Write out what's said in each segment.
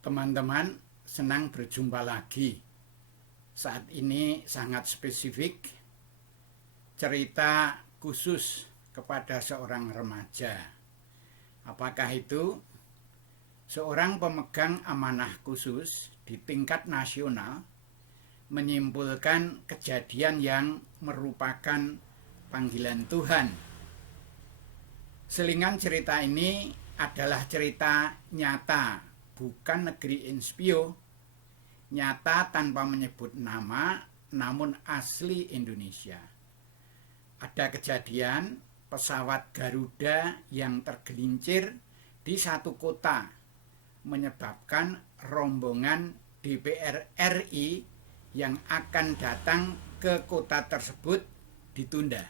Teman-teman, senang berjumpa lagi. Saat ini sangat spesifik, cerita khusus kepada seorang remaja. Apakah itu? Seorang pemegang amanah khusus di tingkat nasional menyimpulkan kejadian yang merupakan panggilan Tuhan. Selingan cerita ini adalah cerita nyata, bukan negeri Inspio, nyata tanpa menyebut nama, namun asli Indonesia. Ada kejadian pesawat Garuda yang tergelincir di satu kota, menyebabkan rombongan DPR RI yang akan datang ke kota tersebut ditunda.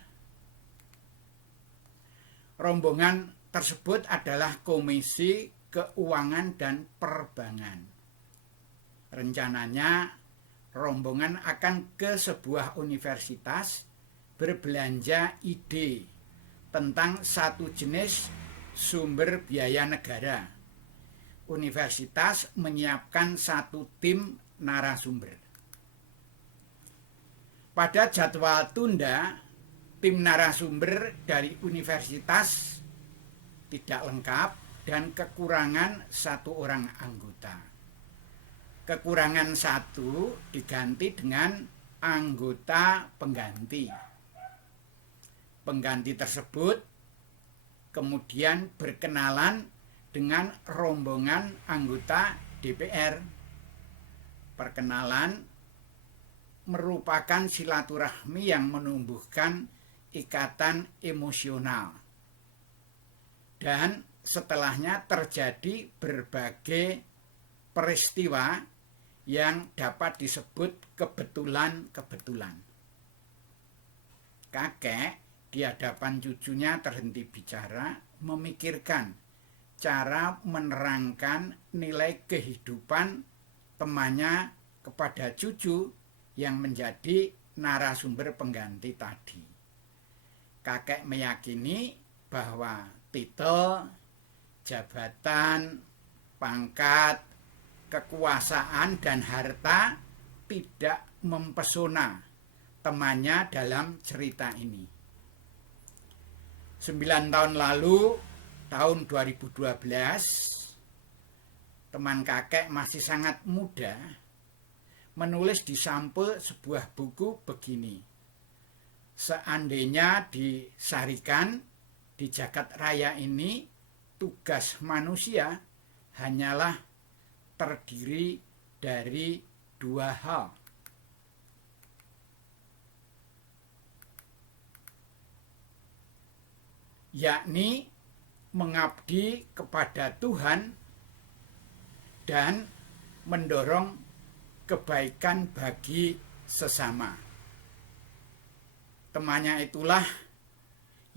Rombongan tersebut adalah Komisi Keuangan dan Perbankan. Rencananya rombongan akan ke sebuah universitas berbelanja ide tentang satu jenis sumber biaya negara. Universitas menyiapkan satu tim narasumber. Pada jadwal tunda, tim narasumber dari universitas tidak lengkap dan kekurangan satu orang anggota. Kekurangan satu diganti dengan anggota pengganti. Pengganti tersebut kemudian berkenalan dengan rombongan anggota DPR. Perkenalan merupakan silaturahmi yang menumbuhkan ikatan emosional. Dan setelahnya terjadi berbagai peristiwa yang dapat disebut kebetulan-kebetulan. Kakek di hadapan cucunya terhenti bicara, memikirkan cara menerangkan nilai kehidupan temannya kepada cucu yang menjadi narasumber pengganti tadi. Kakek meyakini bahwa titel, jabatan, pangkat, kekuasaan, dan harta tidak mempesona temannya dalam cerita ini. 9 tahun lalu, tahun 2012, teman kakek masih sangat muda, menulis di sampul sebuah buku begini: seandainya disarikan di jagat raya ini, tugas manusia hanyalah terdiri dari 2 hal. Yakni mengabdi kepada Tuhan dan mendorong kebaikan bagi sesama. Temannya itulah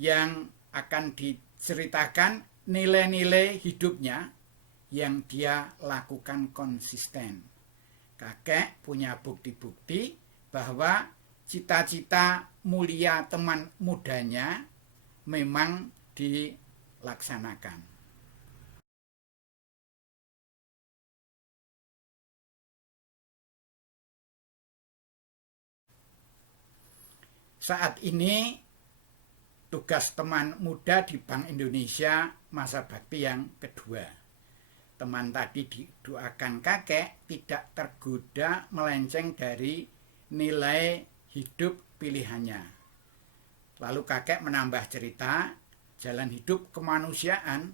yang akan diceritakan nilai-nilai hidupnya yang dia lakukan konsisten. Kakek punya bukti-bukti bahwa cita-cita mulia teman mudanya memang dilaksanakan. Saat ini tugas teman muda di Bank Indonesia masa bakti yang kedua. Teman tadi didoakan kakek tidak tergoda melenceng dari nilai hidup pilihannya. Lalu kakek menambah cerita jalan hidup kemanusiaan,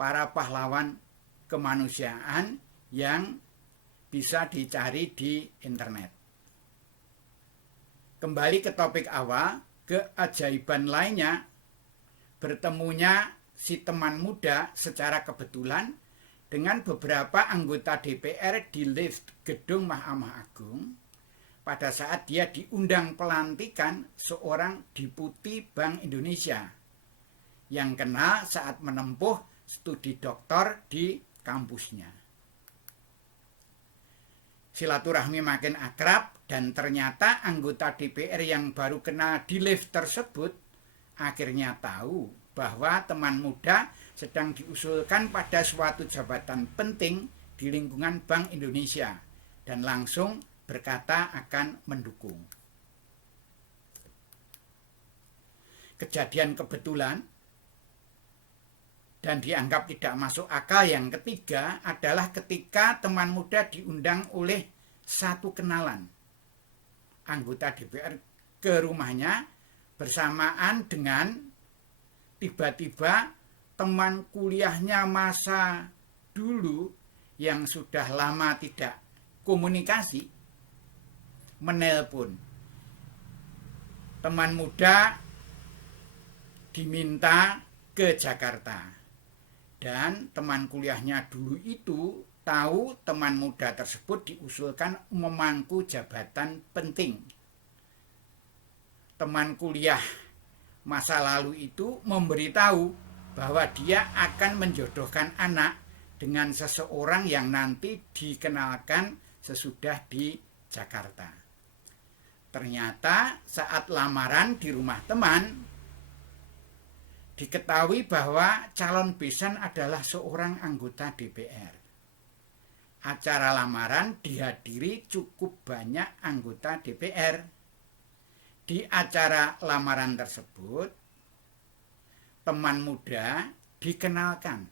para pahlawan kemanusiaan yang bisa dicari di internet. Kembali ke topik awal, keajaiban lainnya bertemunya si teman muda secara kebetulan dengan beberapa anggota DPR di lift gedung Mahkamah Agung pada saat dia diundang pelantikan seorang deputi Bank Indonesia yang kenal saat menempuh studi doktor di kampusnya. Silaturahmi makin akrab dan ternyata anggota DPR yang baru kenal di lift tersebut akhirnya tahu bahwa teman muda sedang diusulkan pada suatu jabatan penting di lingkungan Bank Indonesia dan langsung berkata akan mendukung. Kejadian kebetulan dan dianggap tidak masuk akal yang ketiga adalah ketika teman muda diundang oleh satu kenalan anggota DPR ke rumahnya bersamaan dengan tiba-tiba teman kuliahnya masa dulu yang sudah lama tidak komunikasi menelpon. Teman muda diminta ke Jakarta. Dan teman kuliahnya dulu itu tahu teman muda tersebut diusulkan memangku jabatan penting. Teman kuliah masa lalu itu memberitahu bahwa dia akan menjodohkan anak dengan seseorang yang nanti dikenalkan sesudah di Jakarta. Ternyata saat lamaran di rumah teman, diketahui bahwa calon besan adalah seorang anggota DPR. Acara lamaran dihadiri cukup banyak anggota DPR. Di acara lamaran tersebut, teman muda dikenalkan.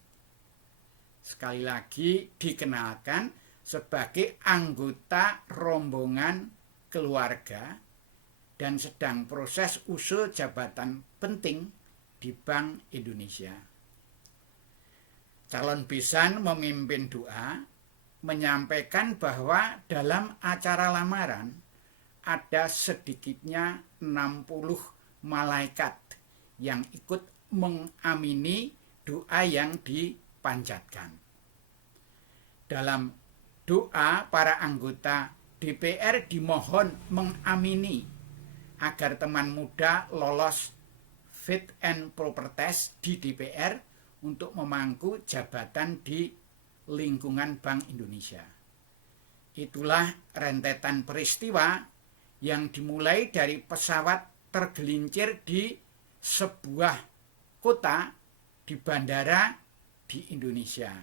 Sekali lagi dikenalkan sebagai anggota rombongan keluarga dan sedang proses usul jabatan penting di Bank Indonesia. Calon besan memimpin doa, menyampaikan bahwa dalam acara lamaran ada sedikitnya 60 malaikat yang ikut mengamini doa yang dipanjatkan. Dalam doa, para anggota DPR dimohon mengamini agar teman muda lolos fit and proper test di DPR untuk memangku jabatan di lingkungan Bank Indonesia. Itulah rentetan peristiwa yang dimulai dari pesawat tergelincir di sebuah kota di bandara di Indonesia.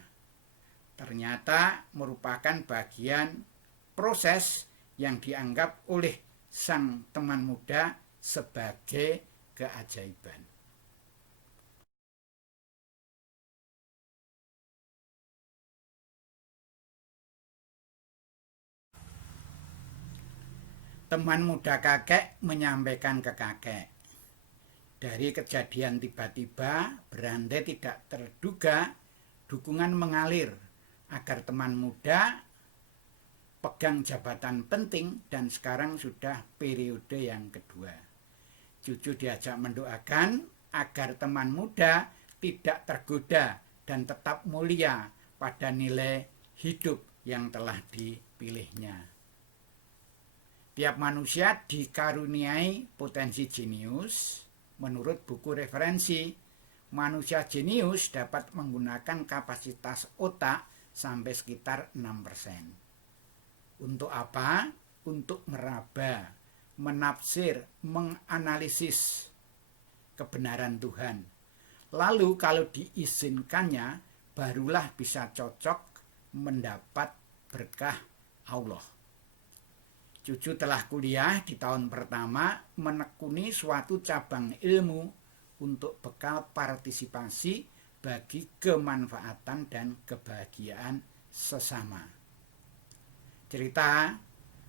Ternyata merupakan bagian proses yang dianggap oleh sang teman muda sebagai keajaiban. Teman muda kakek menyampaikan ke kakek, dari kejadian tiba-tiba berandai tidak terduga, dukungan mengalir agar teman muda pegang jabatan penting dan sekarang sudah periode yang kedua. Cucu diajak mendoakan agar teman muda tidak tergoda dan tetap mulia pada nilai hidup yang telah dipilihnya. Tiap manusia dikaruniai potensi jenius. Menurut buku referensi, manusia jenius dapat menggunakan kapasitas otak sampai sekitar 6%. Untuk apa? Untuk meraba, menafsir, menganalisis kebenaran Tuhan. Lalu kalau diizinkannya, barulah bisa cocok mendapat berkah Allah. Cucu telah kuliah di tahun pertama, menekuni suatu cabang ilmu untuk bekal partisipasi bagi kemanfaatan dan kebahagiaan sesama. Cerita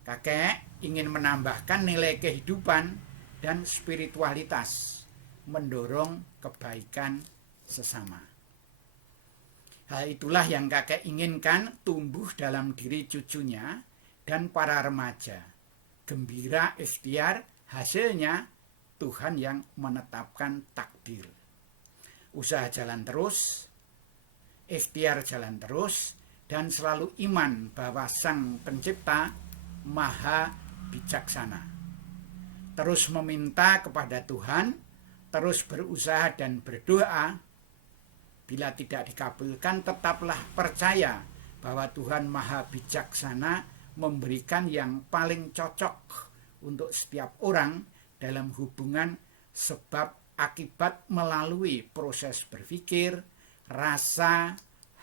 kakek ingin menambahkan nilai kehidupan dan spiritualitas, mendorong kebaikan sesama. Hal itulah yang kakek inginkan tumbuh dalam diri cucunya dan para remaja. Gembira ikhtiar, hasilnya Tuhan yang menetapkan takdir. Usaha jalan terus, ikhtiar jalan terus, dan selalu iman bahwa Sang Pencipta Maha bijaksana. Terus meminta kepada Tuhan, terus berusaha dan berdoa. Bila tidak dikabulkan, tetaplah percaya bahwa Tuhan Maha bijaksana memberikan yang paling cocok untuk setiap orang dalam hubungan sebab akibat melalui proses berpikir, rasa,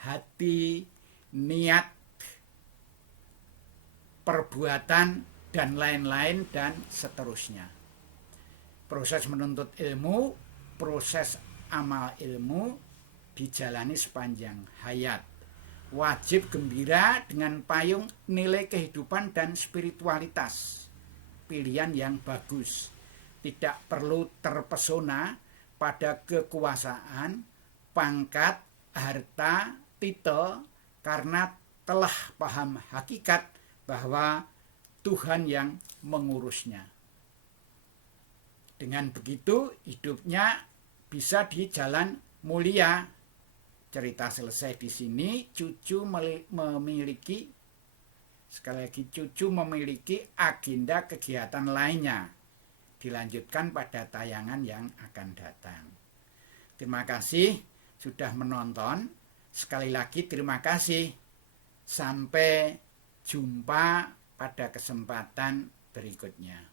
hati, niat, perbuatan, dan lain-lain, dan seterusnya. Proses menuntut ilmu, proses amal ilmu dijalani sepanjang hayat. Wajib gembira dengan payung nilai kehidupan dan spiritualitas. Pilihan yang bagus. Tidak perlu terpesona pada kekuasaan, pangkat, harta, titel, karena telah paham hakikat bahwa Tuhan yang mengurusnya. Dengan begitu hidupnya bisa di jalan mulia. Cerita selesai di sini. Cucu memiliki, sekali lagi, cucu memiliki agenda kegiatan lainnya. Dilanjutkan pada tayangan yang akan datang. Terima kasih sudah menonton. Sekali lagi terima kasih. Sampai jumpa pada kesempatan berikutnya.